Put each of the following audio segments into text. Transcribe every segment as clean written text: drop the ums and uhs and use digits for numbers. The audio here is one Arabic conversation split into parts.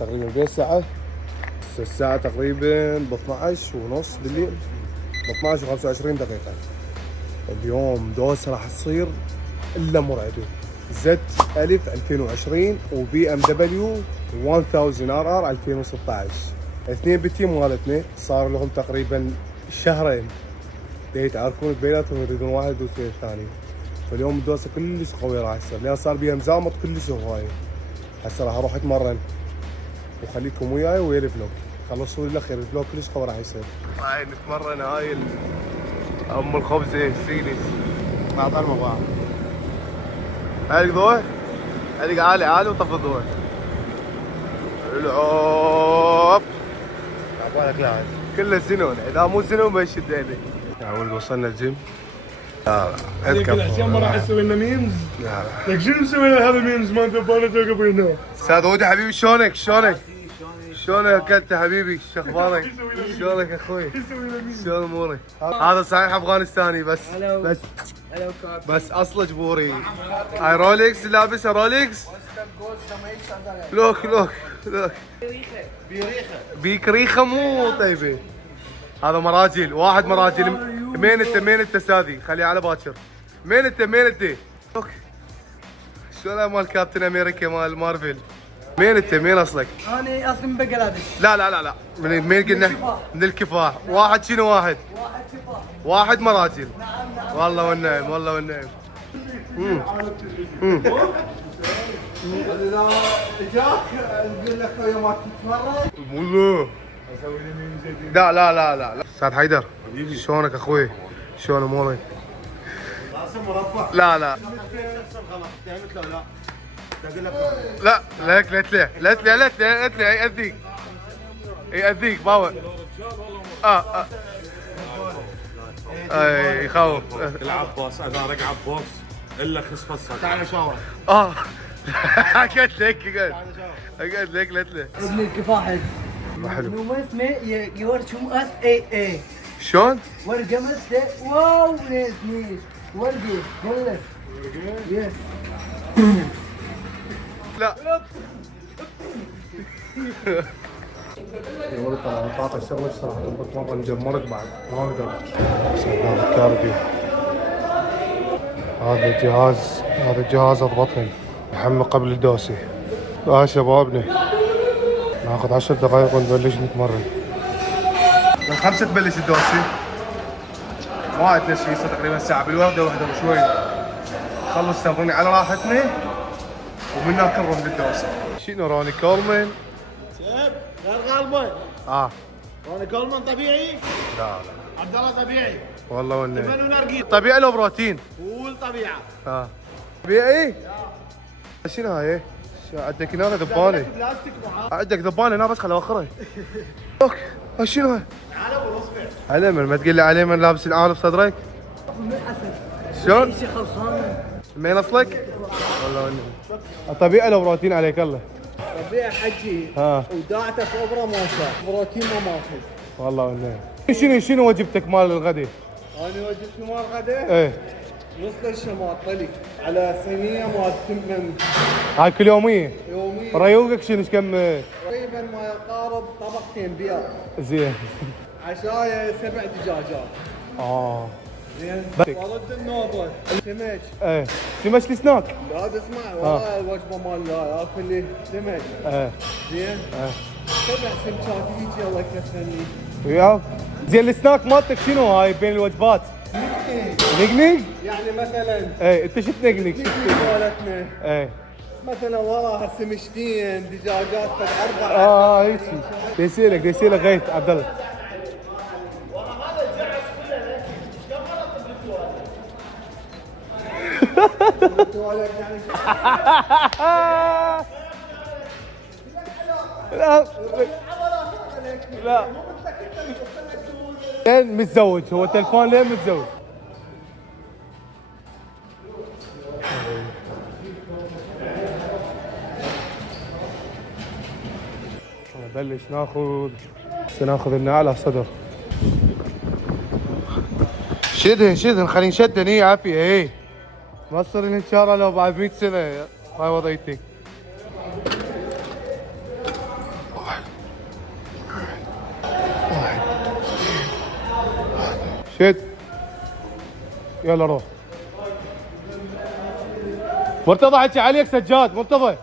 تقريبا بين ساعة. الساعة تقريبا ب 12:30 بالليل، ب 12:25 دقيقة. اليوم دوسة راح تصير إلا مرعبة. زد ألف 2020 وبي ام دبليو 1000 ار ار 2016. اثنين بالتيم مالتنا صار لهم تقريبا شهرين يتعاركون بيناتهم، يريدون واحد يدوس الثاني. فاليوم الدوسة كلش قوية راح تصير، لان صار بيها مزامط كلش هواية. هسه راح اروح اتمرن وخليكم وياي ويا الفلوج. خلصوا لي الاخير، الفلوج كلش قوي راح يصير. هاي نتمرن هاي ام الخبزة السيني مع طعم بعض. هاي ضوء، هاي عالي عالي وطفي الضوء. العوب عبالك لاعب كله سنون، اذا مو سنون ما يشد ايدي. يا ولد وصلنا الجيم. لا هذيك العشان ما راح اسوي لنا ميمز. لا لك شنو مسوي لنا هذا ميمز ما انت بالك توقف هنا. استاذ ودي حبيبي، شلونك؟ شلونك اكلت حبيبي؟ شو اخبارك؟ شلونك اخوي؟ شلون امورك؟ هذا صحيح افغانستاني بس اصله جبوري. هاي رولكس لابسه رولكس. لوك بيكريخه مو طيبه. هذا مراجل، واحد مراجل. مين انت سادي؟ خليه على باكر. مين انت؟ لوك شلون مال كابتن امريكا مال مارفل. مين انت؟ مين اصلك؟ انا اصلي من بنغلاديش. لا مين قلنا؟ من الكفاح. واحد شنو واحد؟ واحد مراجل. والله والنعم والله والنعم. اذا جاك نقول لك يا ما تتفرج والله اسوي لي ميم جديد. لا استاذ حيدر شلونك اخوي؟ شلون امورك؟ راسم مربع. لا لك يأذيك باور. اي يخوف. العباس اذا رقع بوكس الا خس فصل. تعال شاور. قلت لك ابن الكفاح حلو. نو اسمه يورشم اس اي شلون؟ ورقه مسته واو نيس ورقه قال يس لا يا ولد طلع قاطع الشغله صراحه بتمرن جمرك بعد ما اقدر. هذا الكارديو، هذا الجهاز البطن محمل قبل الدوسه. شبابنا ناخذ 10 دقائق ونبلش نتمرن. من 5 تبلش الدوسه. ما عندنا شيء، صار تقريبا ساعه بالوردة وحده وشوي. نخلص تمرين على راحتنا ومن هناك نروح للدوسه. شنو روني كولمان؟ شاب غير غالبا. روني كولمان طبيعي؟ لا عبد الله طبيعي. والله والله. لبن ونرجيل. طبيعي لو بروتين؟ فول طبيعه. طبيعي؟ شنو هاي؟ عندك هنا ذبانه. بلاستيك معاه. عندك ذبانه هنا بس خل اوخرها. اوك شنو هاي؟ علم ورصبع. علم ما تقول لي علي من لابس العالم صدرك؟ شلون؟ شيء خلصان. مين اصلك؟ والله والله. طبيعي لو بروتين عليك الله. طبيعي حجي. وداعته في ابره ما شاء بروتين ما ماخذ. والله والله. شنو وجبتك مال الغداء؟ انا وجبت مال غدا. ايه نص الشمال طلي على صينيه مال تمن هاي كل يوميه؟ يوميا. ريوقك شنو كم؟ تقريبا ما يقارب طبقتين بيض. زين. عشايه 7 دجاجات. زين. ورد النوبه سمك. ايه سمك السناك. لا تسمع والله الوجبه مال لا ياكل لي سمك. زين. 7 سمكات هيجي الله يكفني. وياك. زين السناك مالتك شنو هاي بين الوجبات؟ نقنق؟ يعني مثلا ايه انت شو تنقنق؟ مالتنا ايه مثلا وراها سمشتين دجاجات قد 4. هيك ديسيلك غيث عبد الله. لا لين متزوج، هو تلفون لين متزوج. نبلش ناخذ النعال صدر. شدهن خلينا نشدهن. هي عافيه ما تصير ان شاء الله لو بعد 100 سنه هاي وضعيتك. شد يلا روح. مرتضى حكي عليك سجاد. مرتضى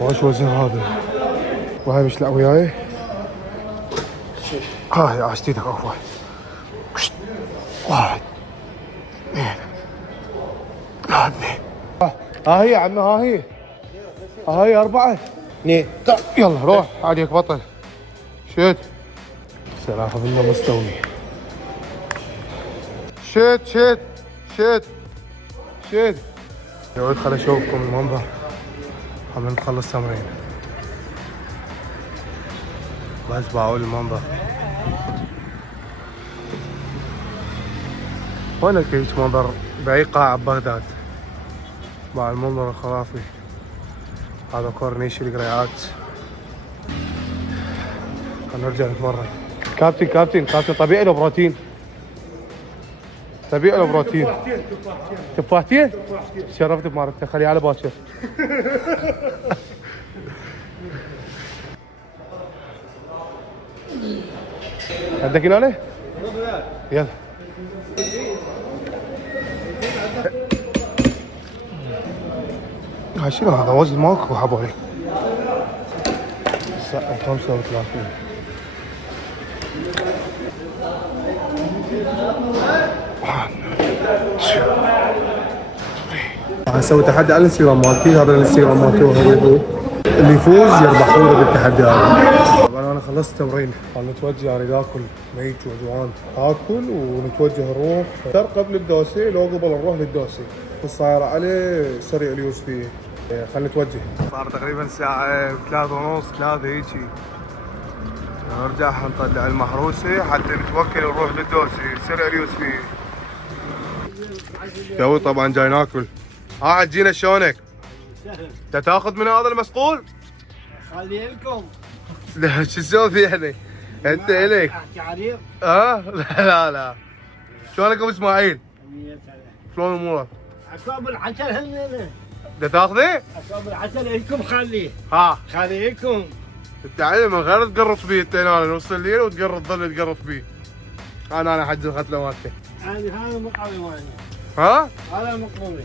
خوش وزن هذا وهاي مش لا وياي. هاي عشت ايدك اخوي. واحد اثنين ثلاثة. ها هي يا عمي ها هي. ها هي 4 2 يلا روح عليك بطل. شد سلاخ بالله مستوي. شد شد شد شد يا ولد. خل اشوفكم المنظر. عم نخلص تمرين بس باقول المنظر. ولا هيك منظر باي قاعة ببغداد مع المنظر الخرافي. هذا كورنيش القريعات. خلينا نرجع نتمرن. كابتن طبيعي لو بروتين؟ طبيعي لو بروتين؟ تفاحتين؟ شرفت بمعرفتك. خليه على باكر. عندك هنا عليه؟ يلا هاي شنو هذا وزن ماكو حبايبي. الساعة 35. اسوي تحدي على الانستغرام مالتي. هذا الانستغرام مالتي وهو اللي يفوز يربح له بالتحدي هذا. طبعا انا خلصت تمرين. نتوجه اريد اكل ميت وجوعان. اكل ونتوجه نروح قبل الدوسي. لو قبل نروح للدوسي الصايرة علي سريع اليوسفية. خلينا نتوجه. صار تقريبا الساعة 3:30 3 هيجي. نرجع نطلع المحروسة حتى نتوكل ونروح للدوسي سريع اليوسفية. جو طبعا جاي ناكل. ها جينا شلونك؟ انت تاخذ من هذا المسقول؟ خليه لكم. لا شو تسوي يعني؟ انت الك؟ تعريف؟ لا شلونك ابو اسماعيل؟ شلون امورك؟ عقاب العسل هنا. انت تاخذه؟ عقاب العسل لكم خليه. ها خليه لكم. التعليم من غير تقرط بيه. انت هنا نص الليل وتقرط تظل تقرط بيه. انا حج القتله مالته. هذا مقاوي مالي. ها؟ هذا مقاوي.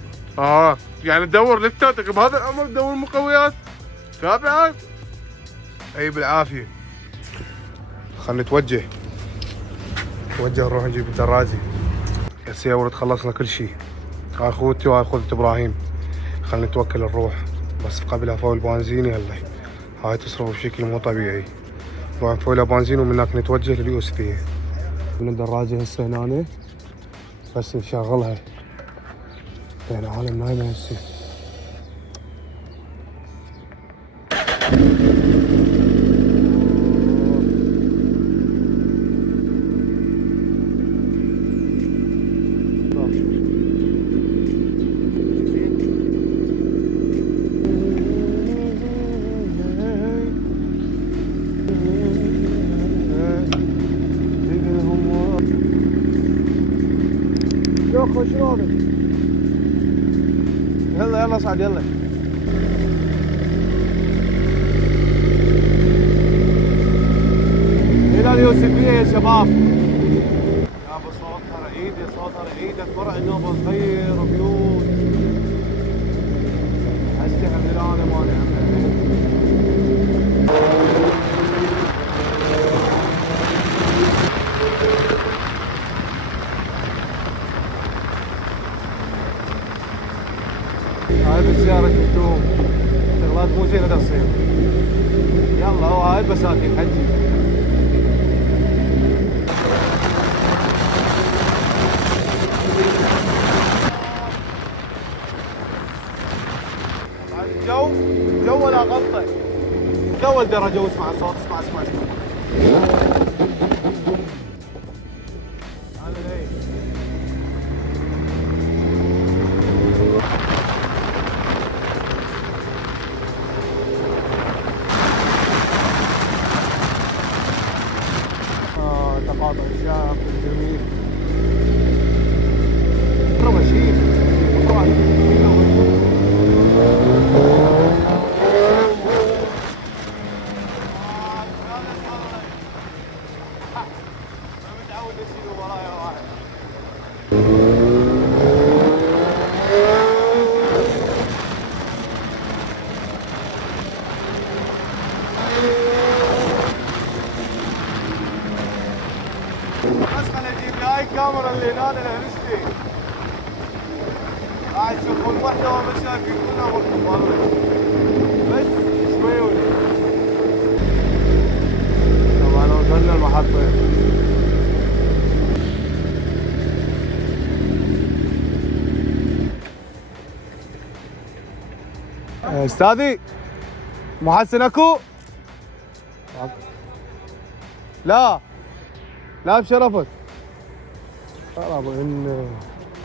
يعني تدور لفتاتك بهذا العمر تدور مقويات؟ تابعك؟ اي بالعافيه. خلينا نتوجه نروح نجيب الدراجه. هسه يا ولد خلصنا كل شيء. هاي اخوتي وهاي اخوة ابراهيم. خلينا نتوكل نروح بس قبلها فول بنزين. يلا هاي تصرف بشكل مو طبيعي. نروح فول بنزين ومن هناك نتوجه لليوسفية. من الدراجه هسه هنا بس نشغلها. يعني عالم نايمة هسه. شوف شلونك. يلا اصعد يلا. الى اليوسفية يا شباب. يا ابو صوتها رعيد يا صوتها رعيد. فرع نوبه صغير وبيوت. هسه حملانه مالي عمي. هاي بالسيارة شفتوهم شغلات مو زينة تصير. يلا هاي البساتين حجي. الجو ولا غلطة. جو الدرجة واسمع الصوت. اسمع الشاب الجميل. ترى ماشيين بس خليني اجيب لي هاي الكاميرا اللي هنا لهمشتي. قاعد تشوفون وحده ومشاكل كلها وقف والله. بس شوي ولي. طبعا وصلنا المحطة. استاذي محسن اكو؟ لا لا بشرفك. ان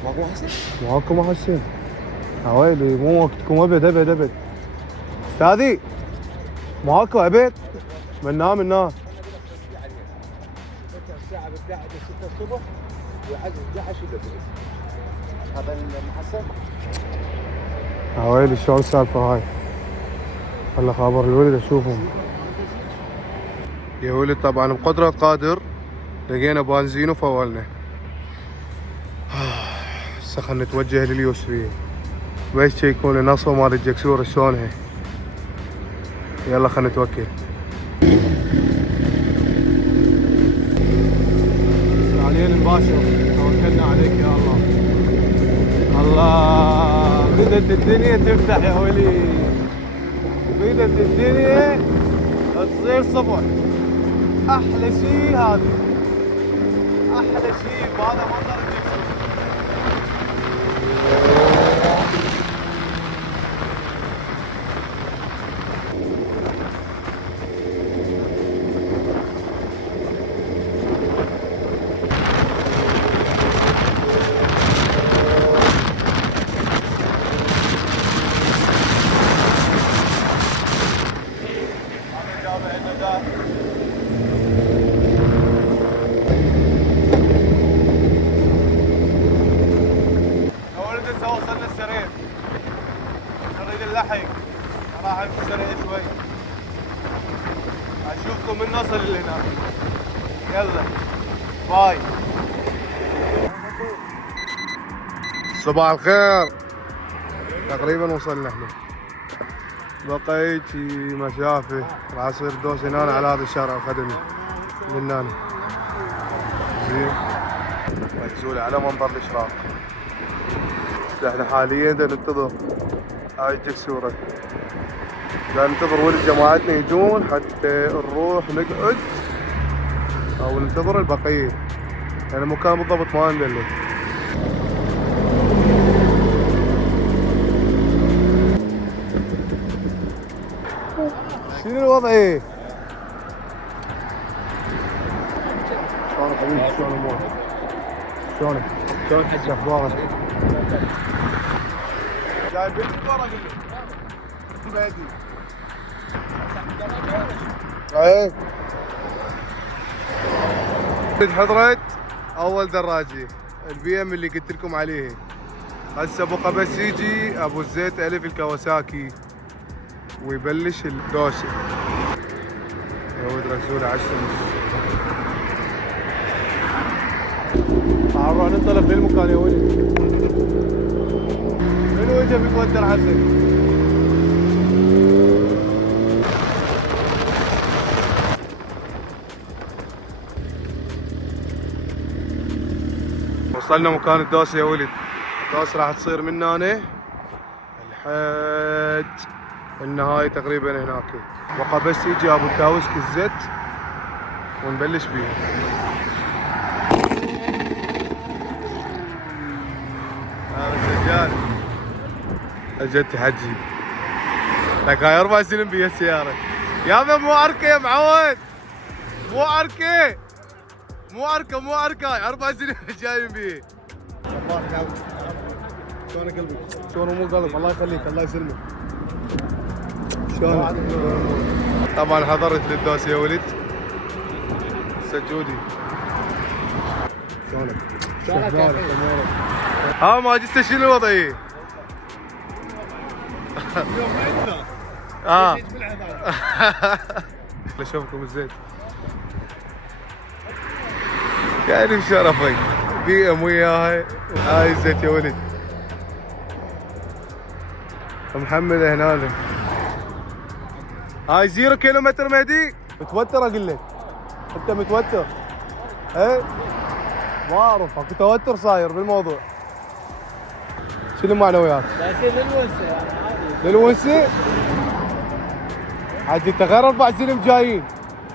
ماكو محسن؟ ماكو محسن. ويلي مو وقتكم ابد ابد ابد. استاذي ماكو ابد. منا الساعة بتقعد 6 الصبح ويحد 11 يدرس. هذا المحسن؟ ويلي شلون السالفة هاي؟ خلى خابر الولد اشوفهم. يا ولد طبعا بقدرة قادر لقينا بنزين وفولنا. هسه خلنا نتوجه لليوسفية بس يكون النصبة مال الجكسورة شلونها. يلا خلنا نتوكل. علينا نباشر توكلنا عليك يا الله. الله بدت الدنيا تفتح يا ولي. بدت الدنيا تصير صبح. احلى شيء هذا. احلى شيء بهذا منظر الجكسور. وصلنا السرير نريد اللحق. راح امشي سريع شوي. اشوفكم من نصل لهنا. يلا باي. صباح الخير. تقريبا وصلنا احنا. بقيت في مسافة راح اصير دوس هنا على هذا الشارع الخدمي من هنا. زين مجزولة على منظر الاشراق. احنا حاليا ننتظر هاي الجكسورة. ننتظر ولد جماعتنا يجون حتى نروح نقعد او ننتظر البقية. يعني المكان بالضبط ما ندلل. شنو الوضع ايه؟ شلونك حبيبي؟ شلون امورك؟ شلونك؟ شلون حجي اخبارك؟ جايبين لك ورق بيدي. ايه حضرت اول دراجي البي ام اللي قلت لكم عليه. هسه بقى بس يجي ابو الزيت الف الكواساكي ويبلش الدوسه. يا ولد رسوله 10 تعالوا نروح ننطلق للمكان يا ولد. منو اجى بيتوتر حسن؟ وصلنا مكان الدوسة يا ولد. الدوسة راح تصير من هنا لحد النهاية تقريبا هناك. بقى بس يجي ابو الكاوسك الزت ونبلش بيه. هذا الرجال اجت حجي لك هاي 4 سنين بيا السيارة. يابا مو اركه يا معود. مو اركه مو اركه 4 سنين جايين بيه. شلون قلبك؟ شلون مو قلب؟ الله يخليك الله يسلمك. شلونك؟ طبعا حضرت للدوس يا ولد. سجودي شلونك؟ شلونك يا اخي؟ ها ماجستير شنو الوضعية؟ اليوم عندنا اه بالعذاب. اشوفكم الزين. يعني بشرفك بي ام وياها هاي الزيت يا ولد. محمد هنا هاي 0 كيلومتر مهدي. متوتر اقول لك. انت متوتر؟ ايه ما اعرفك توتر صاير بالموضوع. شنو المعنويات؟ جالسين للونسه يعني عادي. للونسه؟ عاد انت غير 4 سنين جايين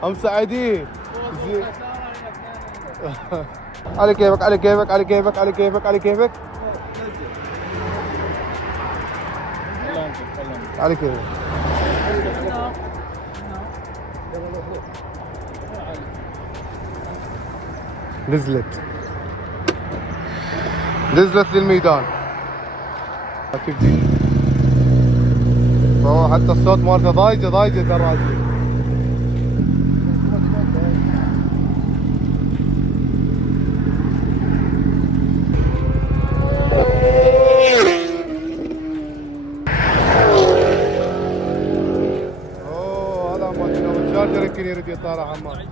مساعدين. زين. على كيفك على كيفك على كيفك على كيفك على كيفك على كيفك. نزلت للميدان. تبدي حتى الصوت مالته ضايجه الدراجه. اوه هذا ما كنا الشارجر يمكن يريد يطالع عمار.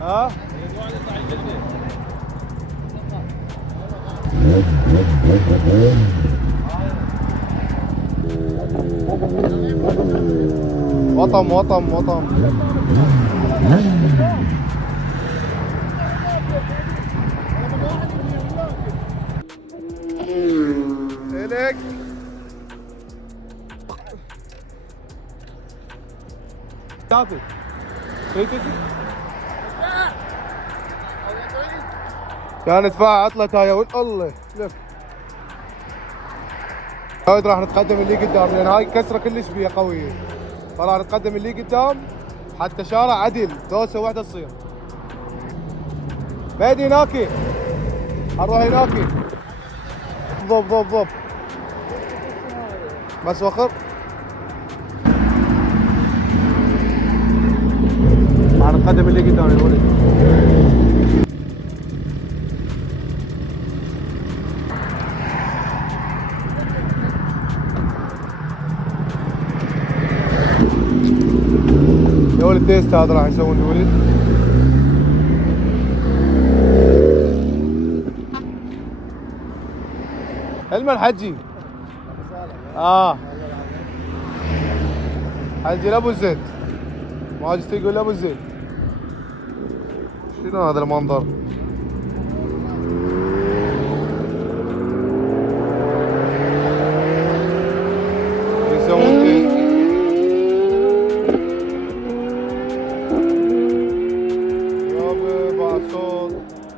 ها؟ وطم إليك تاكل كانت فاعة عطلت هاي الله لف. هاي راح نتقدم اللي قدام لان هاي كسره كلش بيها قويه. فراح نتقدم اللي قدام حتى شارع عدل دوسه واحده تصير. مهدي هناكي اروح هناكي. ضب بس وخر. راح نتقدم اللي قدام يا ولد. يا ولد تيست هذا راح يسوون الولد. علما حجي حجي لابو زيد ماجستي يقول لابو زيد. شنو هذا المنظر؟ يسوون تيست.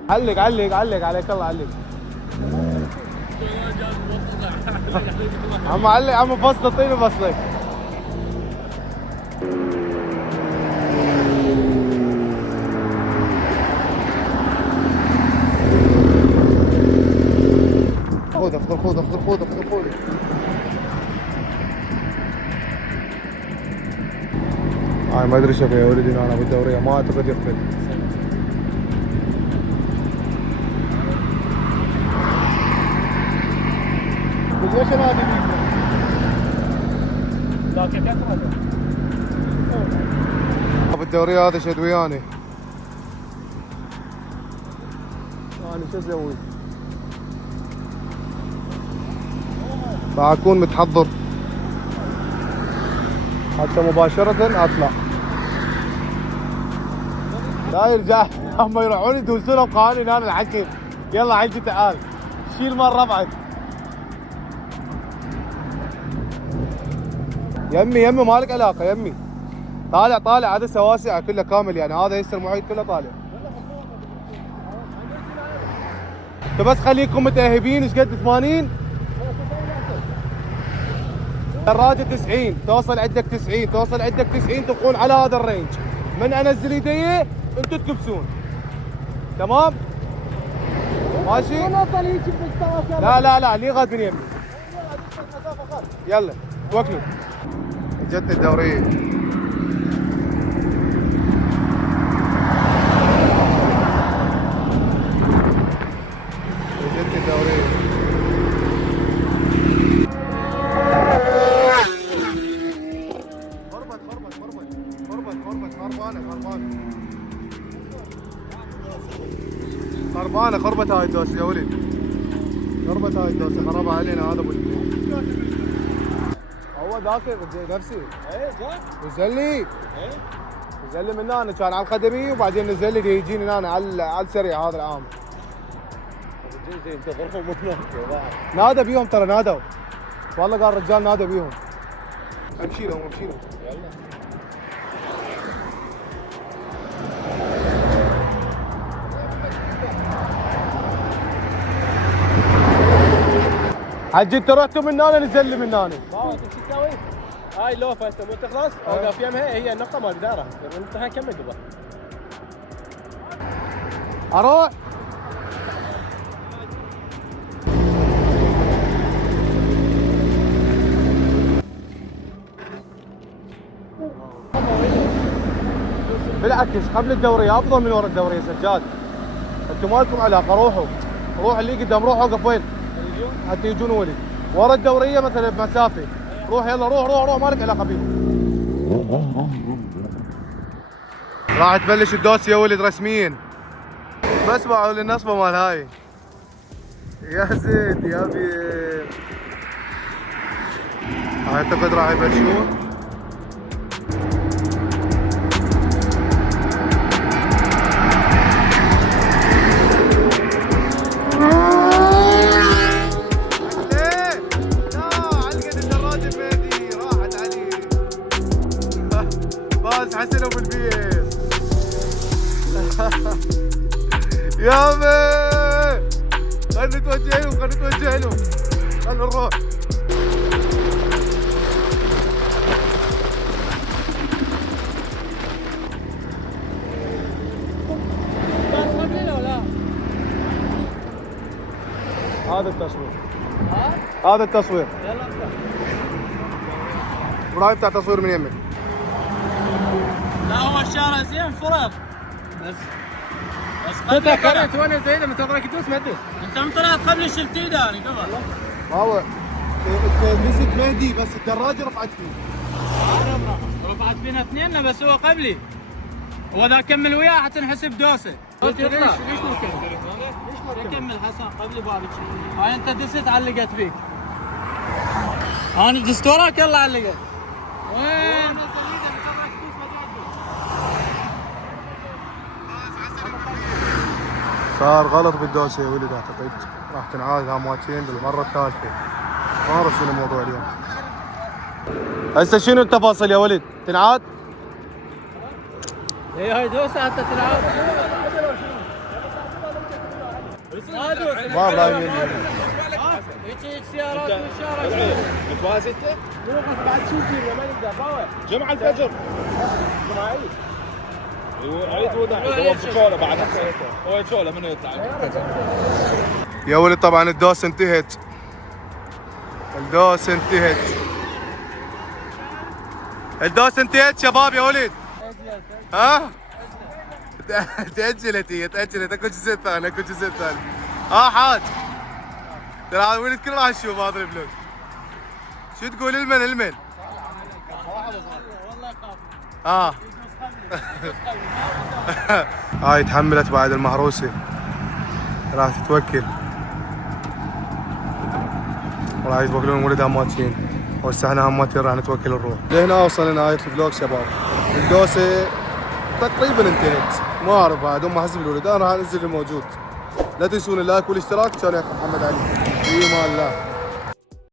علق عليك الله علق. عم علق عم فصل طين وفصلك. خذ هاي ما ادري شوف يا ولدي انا بالدوريه ما اعتقد يقفل. ليش هذه بالدوريه هذا شد وياني. انا شو اسوي؟ راح اكون متحضر حتى مباشرة اطلع. لا يرجع هم يروحون يدوسون بقوانين انا الحكم. يلا حجي تعال شيل مرة بعد. يمي مالك علاقة يمي. طالع هذا سواسع كله كامل يعني هذا هسه المحيط كله طالع. انت بس خليكم متأهبين ايش قد 80 دراجة 90 توصل عندك 90 تبقون على هذا الرينج. من انزل يدي انتم تكبسون. تمام؟ ماشي؟ لا لي غاد من يمي. يلا توكلوا. جت الدورية. خربانة خربت هاي الدوسة يا ولد. خربت هاي الدوسة، خربها علينا هذا ابو هو ذاك نفسي. ايه صح؟ نزل لي. ايه نزل لي من هنا كان على الخدمي وبعدين نزل لي يجيني هنا على السريع هذا العام. زين انت غرفه مو هناك. نادى بيهم ترى نادوا. والله قال الرجال نادى بيهم. امشي لهم امشي لهم. يلا. حجي انت رحتوا من هنا نزل لي من هنا. ما هو انت شو تسوي؟ هاي لوفه انت مو تخلص اوقف يمها هي النقطه مال بدارها الامتحان كمل قبل. اروح. بالعكس قبل الدوريه افضل من ورا الدوريه سجاد. انتم ما لكم علاقه، روحوا اللي قدام، روح اوقف وين؟ حتى يجون ولد. ورا الدوريه مثلا بمسافه، روح يلا روح ما لك علاقه بيهم. راح تبلش الدوس يا ولد رسميا. بسمعوا للنصبه مال هاي. يا زيد يا بي. اعتقد راح يبلشون. حسن ابو البيت. يا مان خلنا نتوجه لهم خلنا نروح. هذا التصوير هذا التصوير. يلا ابدا. ابراهيم بتاع تصوير من يمك. لا هو الشارع زين فرض بس انت كرهت وانا زين لما تضرك تدوس ما تدوس. انت من طلعت قبل شلت ايداني قبل. ما هو مسك مهدي بس الدراجه رفعت فيه. رفعت فينا اثنين بس هو قبلي. هو اذا كمل وياه حتنحسب دوسه. ليش مو كمل؟ كمل حسن قبلي بابك. هاي انت دست علقت فيك. انا دست وراك يلا علقت. وين؟ صار غلط بالدوسه يا ولد اعتقد راح تنعاد هاماتين للمره الثالثه. ما اعرف شنو الموضوع اليوم. هسه شنو التفاصيل يا ولد؟ تنعاد؟ اي هاي دوسه حتى تلعب. ما لا يمين هيك سيارات بالشارع. متواز انت؟ نوقف بعد شو فينا ما نقدر باوع. جمعة الفجر. جمعة عيد. عيد وداع هو بشوله بعد هو شوله منو يطلع. يا ولد طبعا الدوس انتهت. شباب يا ولد. ها؟ تأجلت اكو جزء ثاني حاج. ترى الولد كله راح يشوف هذا الفلوج. شو تقول المن والله يخاف. هاي تحملت بعد المهروسه راح تتوكل. راح يتوكلون ولد هاماتين وهسه احنا هاماتين راح نتوكل نروح. لهنا وصلنا نهايه الفلوج شباب. الدوسه تقريبا انتهت. ما اعرف بعد هم حسب الولد. انا راح انزل الموجود. لا تنسون اللايك والاشتراك. كان ياكم محمد علي في امان الله.